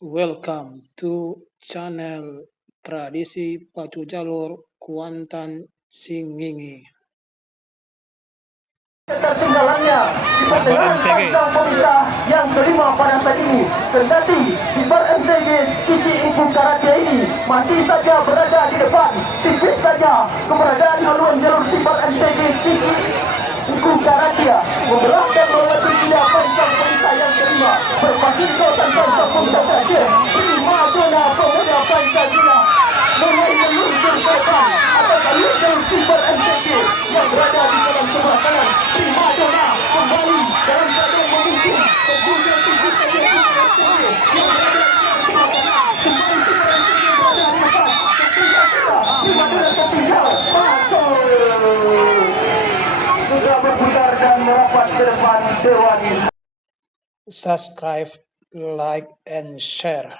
Welcome to channel Tradisi Pacu Jalur Kuantan Singingi. Ketersinggalannya dengan tanggung pemerintah yang kelima pada saat ini, kendati Simbar MTG Kiki Ibu Karate ini masih saja berada di depan, tipis saja keberadaan haluan jalur Simbar MTG Kiki Ibu Karate membelah dan melewati wilayah pancang pemerintah yang kelima berpasir kawasan pancang pemerintah terakhir prima dona pemuda Pancasila mulai meluncur ke depan atas haluan jalur Simbar MTG yang berada di dalam sebelah kanan. Prima dona kembali dalam keadaan memuncul kemudian tipis saja yang berada di sebelah kanan. Kembali Simbar MTG berada di depan. Prima dona tertinggal mantul sudah berputar dan merapat ke depan Dewan. Subscribe, like, and share.